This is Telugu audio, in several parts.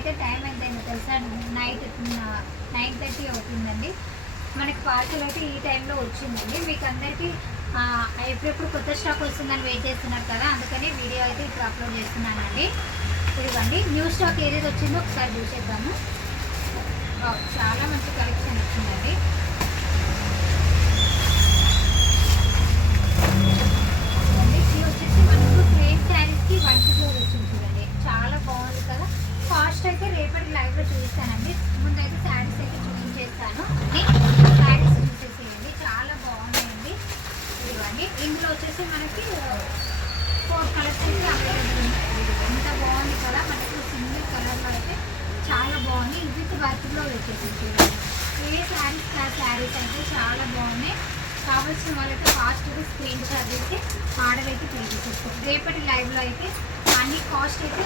అయితే టైం ఎంతైందో తెలుసా? నైట్ నైన్ థర్టీ అవుతుందండి. మనకి పార్సల్ అయితే ఈ టైంలో వచ్చిందండి. మీకు అందరికీ ఎప్పుడెప్పుడు కొత్త స్టాక్ వస్తుందని వెయిట్ చేస్తున్నారు కదా అందుకని వీడియో అయితే ఇప్పుడు అప్లోడ్ చేస్తున్నానండి. ఇదిగోండి న్యూ స్టాక్ ఏదైతే వచ్చిందో ఒకసారి చూసేద్దాము. చాలా మంచి కలెక్షన్ వచ్చిందండి ఇదిగోండి, ఇది వచ్చేసి మనకు ప్లేన్ శారీస్కి వర్క్ ఫ్లోర్ వచ్చింది చూడండి చాలా బాగుంది కదా కాస్ట్ అయితే రేపటి లైవ్లో చూపిస్తానండి ముందైతే శారీస్ అయితే చూపించేస్తాను అన్ని శారీస్ చూసేసేయండి చాలా బాగున్నాయండి ఇదిగోండి ఇందులో వచ్చేసి మనకి ఫోర్ కలర్స్ అయితే అవైలబుల్ ఉన్నాయి ఎంత బాగుంది కదా మనకి సింగిల్ కలర్లో అయితే చాలా బాగుంది విత్ వర్క్లో వచ్చేసి చూడండి ఏ శారీస్ అయితే చాలా బాగున్నాయి. కావాల్సిన వాళ్ళైతే ఫాస్ట్గా స్క్రీన్ షాట్ చేసి ఆర్డర్ అయితే పే చేసేసుకోండి. రేపటి లైవ్లో అయితే అన్ని కాస్ట్ అయితే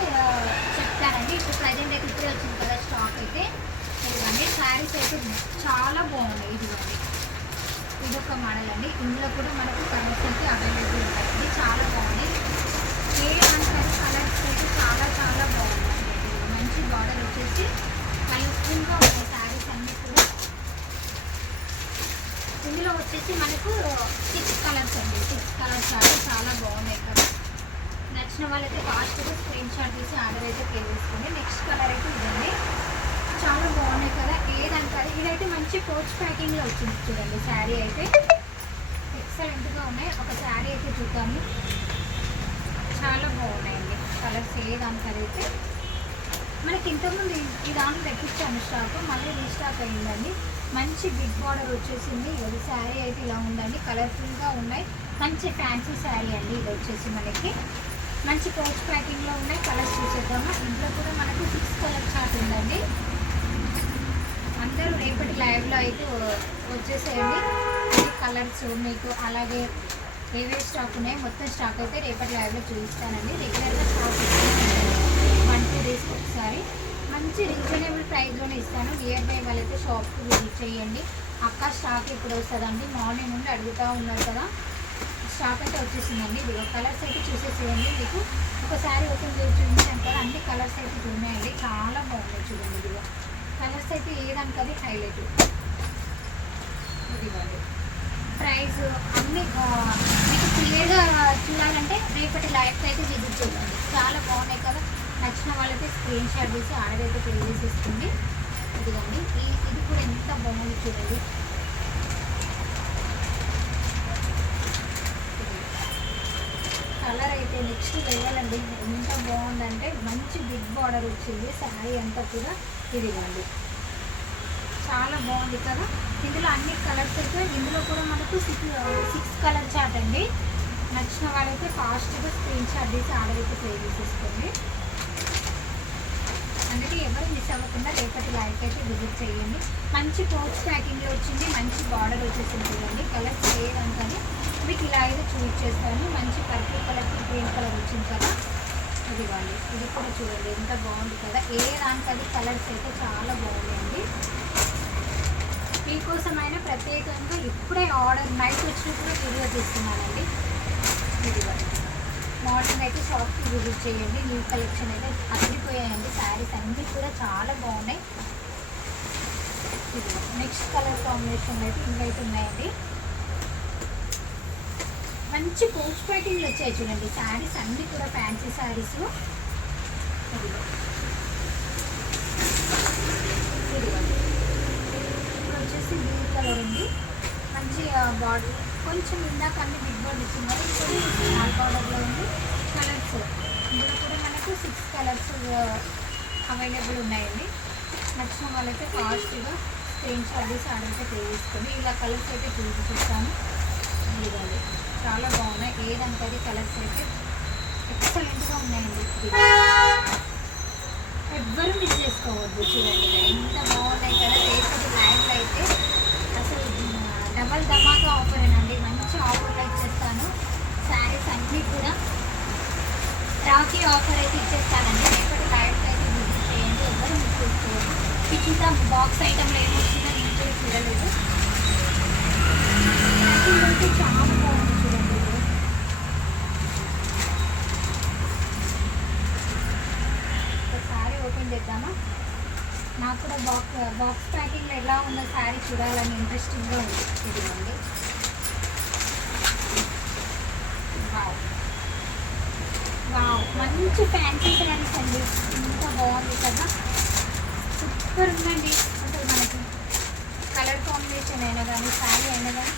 చెప్తారండి ఇప్పుడు ప్రజెంట్ అయితే ఇప్పుడే వచ్చింది కదా స్టాక్ అయితే. ఇదిగోండి శారీస్ అయితే చాలా బాగున్నాయి. ఇదిగోండి. ఇది ఒక మోడల్ అండి. ఇందులో కూడా మనకు కలర్స్ అయితే అవైలబుల్ ఉంటాయండి. చాలా బాగున్నాయి. ఏ అంటారు కలర్స్ అయితే చాలా చాలా బాగున్నాయి మంచి బార్డర్ వచ్చేసి కలర్ఫుల్గా ఉన్నాయి శారీస్ అన్నీ కూడా వచ్చి మనకు సిక్స్ కలర్స్ అండి. సిక్స్ కలర్స్ చాలా చాలా బాగున్నాయి కదా నచ్చిన వాళ్ళైతే ఫాస్ట్గా స్క్రీన్ షాట్ తీసి ఆర్డర్ అయితే పే చేసుకోండి నెక్స్ట్ కలర్ అయితే ఇదండి. చాలా బాగున్నాయి కదా. ఏదంటారు ఇదైతే మంచి కోచ్ ప్యాకింగ్లో వచ్చింది చూడండి. శారీ అయితే ఎక్సలెంట్గా ఉన్నాయి. ఒక శారీ అయితే చూద్దాము. చాలా బాగున్నాయండి. కలర్స్ ఏదంటారు అయితే నాకు ఇంతకుముందు ఈ- దాంట్లో తెప్పించాను స్టాక్. మళ్ళీ రీస్టాక్ అయిందండి. మంచి బిగ్ బార్డర్ వచ్చేసింది. ఇది శారీ అయితే ఇలా ఉందండి. కలర్ఫుల్గా ఉన్నాయి. మంచి ఫ్యాన్సీ శారీ అండి ఇది వచ్చేసి మనకి. మంచి కోచ్ ప్యాకింగ్లో ఉన్నాయి. కలర్స్ చూసేద్దామా. ఇంట్లో కూడా మనకు సిక్స్ కలర్ చార్ట్ ఉందండి. అందరూ రేపటి లైవ్లో అయితే వచ్చేసేయండి. కలర్స్ మీకు అలాగే ఏవే స్టాక్ ఉన్నాయి మొత్తం స్టాక్ అయితే రేపటి లైవ్లో చూపిస్తానండి. రెగ్యులర్గా స్టాక్ డేస్కి ఒకసారి మంచి రీజనబుల్ ప్రైస్లోనే ఇస్తాను. నియర్ బై వాళ్ళైతే షాప్కి విజిట్ చేయండి. అక్క స్టాక్ ఇప్పుడు వస్తుందండి. మార్నింగ్ నుండి అడుగుతూ ఉన్నారు కదా. స్టాక్ అయితే వచ్చేసిందండి. ఇదిగో కలర్స్ అయితే చూసేసేయండి మీకు. ఒకసారి ఓపెన్ చేసి చూపించాను కదా అన్ని కలర్స్ అయితే ఉన్నాయండి. చాలా బాగున్నాయి చూడండి ఇదిగో. కలర్స్ అయితే ఏదానికి అది హైలైట్ ఇదిగోండి. ప్రైస్ అన్ని మీకు క్లియర్గా చూడాలంటే రేపటి లైఫ్ అయితే విజిట్ చేయండి. చాలా బాగున్నాయి కదా. నచ్చిన వాళ్ళైతే స్క్రీన్ షాట్ చేసి ఆర్డర్ అయితే తెలియజేసేసుకోండి ఇదిగోండి. ఈ ఇది కూడా ఎంత బాగుంది చూడండి. కలర్ అయితే నెక్స్ట్ వెళ్ళాలండి ఎంత బాగుందంటే మంచి బిగ్ బార్డర్ వచ్చింది. శారీ అంతా కూడా ఇదిగోండి. చాలా బాగుంది కదా. ఇందులో అన్ని కలర్స్ అయితే ఇందులో కూడా మనకు సిక్స్ సిక్స్ కలర్ చార్ట్ అండి. నచ్చిన వాళ్ళైతే ఫాస్ట్గా స్క్రీన్ షాట్ తీసి ఆర్డర్ అయితే పే చేసేసుకోండి. అందుకే ఎవరు మిస్ అవ్వకుండా రేపటి లైఫ్ అయితే విజిట్ చేయండి. మంచి కోచ్ ప్యాకింగ్ వచ్చింది మంచి బార్డర్ వచ్చేసింది చూడండి. కలర్స్ ఏదంతని మీకు ఇలా అయితే చూస్ చేస్తాను. మంచి పర్పుల్ కలర్ గ్రీన్ కలర్ వచ్చింది కదా ఇదిగోండి ఇది కూడా చూడండి ఎంత బాగుంది కదా. ఏ దానికది కలర్స్ అయితే చాలా బాగున్నాయండి. మీకోసమైనా ప్రత్యేకంగా ఇప్పుడే ఆర్డర్ నైట్ వచ్చినప్పుడు వీడియో తీస్తున్నానండి. వాళ్ళు మార్నింగ్ అయితే షాప్కి విజిట్ చేయండి న్యూ కలెక్షన్ అయితే అదిరిపోయాయండి శారీస్ అన్నీ కూడా చాలా బాగున్నాయి. నెక్స్ట్ కలర్ కాంబినేషన్ అయితే ఇవైతే ఉన్నాయండి. మంచి పోస్ట్ ప్యాకింగ్లు వచ్చాయి చూడండి. శారీస్ అన్నీ కూడా ఫ్యాన్సీ శారీస్ వచ్చేసి బ్లూ కలర్ ఉంది. బాడీ కొంచెం ఇందాక అన్ని బిగ్ బాడీ ఇచ్చింది ఇప్పుడు స్మాల్ బార్డర్లో ఉంది. కలర్స్ ఇందులో కూడా మనకు సిక్స్ కలర్స్ అవైలబుల్ ఉన్నాయండి. నచ్చిన వాళ్ళైతే ఫాస్ట్గా స్క్రీన్ షాట్ తీసి ఆర్డర్ అయితే పే చేసుకోండి ఇలా కలర్స్ అయితే చూపిస్తాను. ఇవ్వాలి చాలా బాగున్నాయి. ఏదంటే కలర్స్ అయితే ఎక్సలెంట్గా ఉన్నాయండి. ఎవ్వరూ మిస్ చేసుకోవద్దు. చూడండి. ఎంత బాగున్నాయి కదా. లేకపోతే ల్యాండ్లో అయితే డబల్ ధమాకా ఆఫర్ అండి మంచి ఆఫర్లో ఇచ్చేస్తాను శారీస్ అన్నీ కూడా రాఖీ ఆఫర్ అయితే ఇచ్చేస్తానండి రేపటి లైవ్లో అయితే విజిట్ చేయండి ఎవరు మిస్ చేసుకోవద్దు కిచెన్ బాక్స్ ఐటమ్లో ఏమొచ్చిందో నేను కూడా చూడలేదు ప్యాకింగ్ అయితే చాలా బాగుంది చూడండి ఇది. ఒకసారి ఓపెన్ చేద్దామా నాకు కూడా బాక్స్ ప్యాకింగ్లో ఎలా ఉందో శారీ చూడాలని ఇంట్రెస్టింగ్గా ఉంది. ఇదిగోండి వావ్ వావ్ మంచి ఫ్యాన్సీ శారీస్ అండి. ఇంత బాగుంది కదా. సూపర్ ఉందండి. అసలు మనకి కలర్ కాంబినేషన్ అయినా కానీ శారీ అయినా కానీ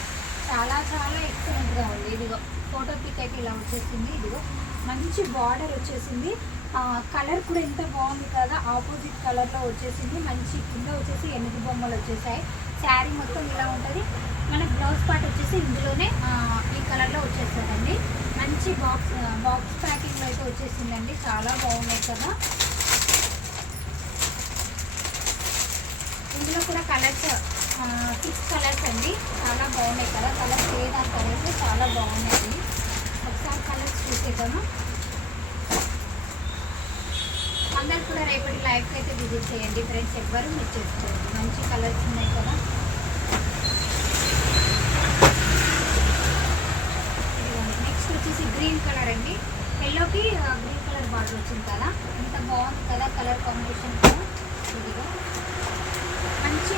చాలా చాలా ఎక్సలెంట్గా ఉంది. ఇదిగో ఫోటో పిక్ అయితే ఇలా వచ్చేసింది. ఇదిగో మంచి బార్డర్ వచ్చేసింది. కలర్ కూడా ఎంత బాగుంది కదా ఆపోజిట్ కలర్లో వచ్చేసింది మంచి కింద వచ్చేసి ఎనిమిది బొమ్మలు వచ్చేసాయి. శారీ మొత్తం ఇలా ఉంటుంది. మన బ్లౌజ్ పార్ట్ వచ్చేసి ఇందులోనే ఈ కలర్లో వచ్చేస్తుందండి. మంచి బాక్స్ బాక్స్ ప్యాకింగ్లో అయితే వచ్చేసిందండి. చాలా బాగున్నాయి కదా. ఇందులో కూడా కలర్స్ సిక్స్ కలర్స్ అండి. చాలా బాగున్నాయి కదా. కలర్స్ ఏదాని కలర్స్ చాలా బాగున్నాయి. ఒకసారి కలర్స్ చూసేద్దాము అందరు కూడా రేపటి లైఫ్కి అయితే విజిట్ చేయండి ఫ్రెండ్స్ ఎవ్వరూ మీరు చేసుకోండి మంచి కలర్స్ ఉన్నాయి కదా? నెక్స్ట్ వచ్చేసి గ్రీన్ కలర్ అండి. ఎల్లోకి గ్రీన్ కలర్ బార్డర్ వచ్చింది కదా? ఎంత బాగుంది కదా కలర్ కాంబినేషన్ కూడా ఇదిగో. మంచి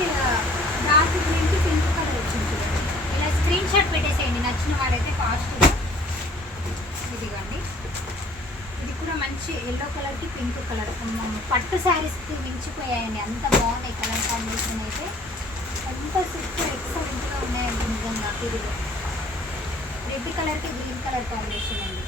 డార్క్ గ్రీన్కి పింక్ కలర్ వచ్చింది చూడండి. ఇలా స్క్రీన్ షాట్ పెట్టేసేయండి. నచ్చిన వాళ్ళైతే ఫాస్ట్గా ఇదిగోండి. మంచి ఎల్లో కలర్కి పింక్ కలర్ పట్టు శారీస్కి మించిపోయాయండి. అంత బాగున్నాయి కలర్ కాంబినేషన్ అయితే. ఎంత సూపర్ ఎక్సలెంట్గా ఉన్నాయండి నిజంగా ఇది రెడ్ కలర్కి గ్రీన్ కలర్ కాంబినేషన్ అండి.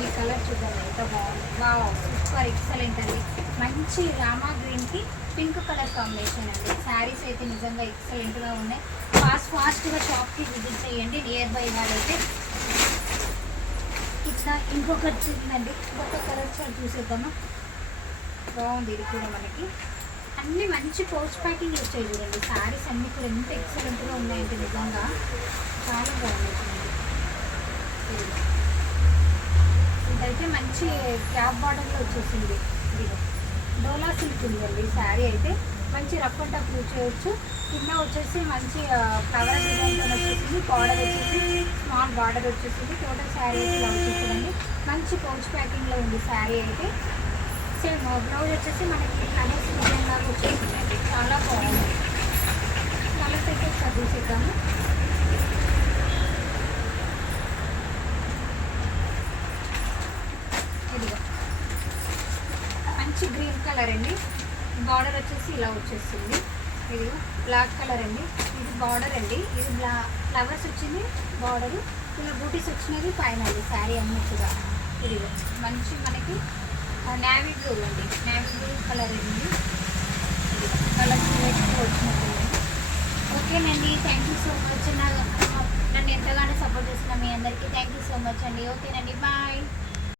ఈ కలర్ చూడండి ఎంత బాగుంది. వావ్ సూపర్ ఎక్సలెంట్ అండి. మంచి రామా గ్రీన్కి పింక్ కలర్ కాంబినేషన్ అండి. శారీస్ అయితే నిజంగా ఎక్సలెంట్గా ఉన్నాయి. ఫాస్ట్ ఫాస్ట్గా షాప్కి విజిట్ చేయండి. నియర్ బై వాళ్ళైతే ఇట్లా ఇంకొకటి ఉందండి ఇంకొక కలర్ చార్ట్ చూసేద్దాము? బాగుంది ఇది కూడా మనకి. అన్ని మంచి పోస్ట్ ప్యాకింగ్ వచ్చాయి చూడండి. శారీస్ అన్నీ కూడా ఎంత ఎక్సలెంట్గా ఉన్నాయంటే నిజంగా చాలా బాగున్నాయి. ఇదైతే మంచి క్యాప్ బార్డర్లో వచ్చేసింది. డోలా సిల్క్ ఉందండి శారీ అయితే. మంచి రఫ్ అండ్ టఫ్ యూజ్ చేయొచ్చు. కింద వచ్చేసి మంచి ఫ్లవర్ డిజైన్తో వచ్చేసింది. బార్డర్ వచ్చేసి స్మాల్ బార్డర్ వచ్చేసింది. టోటల్ శారీ అయితే ఇలా వచ్చేసిందండి మంచి పౌచ్ ప్యాకింగ్లో ఉంది శారీ అయితే. సేమ్ బ్లౌజ్ వచ్చేసి మనకి ఫ్లవర్స్ డిజైన్ లాగా వచ్చేసిందండి. చాలా బాగుంది. కలర్స్ అయితే ఒకసారి చూసేద్దాము ఇదిగో. మంచి గ్రీన్ కలర్ అండి. బార్డర్ వచ్చేసి ఇలా వచ్చేస్తుంది. ఇది బ్లాక్ కలర్ అండి. ఇది బార్డర్ అండి. ఇది బ్లా ఫ్లవర్స్ వచ్చింది బార్డర్. ఇలా బూటీస్ వచ్చినది పైన అండి శారీ అన్నట్టుగా ఇది మంచి మనకి నావీ బ్లూ అండి. నావీ బ్లూ కలర్ అండి. కలర్ వచ్చినట్టు ఓకేనండి. థ్యాంక్ యూ సో మచ్ నన్ను ఎంతగానో సపోర్ట్ చేసిన మీ అందరికీ థ్యాంక్ యూ సో మచ్ అండి. ఓకేనండి. బాయ్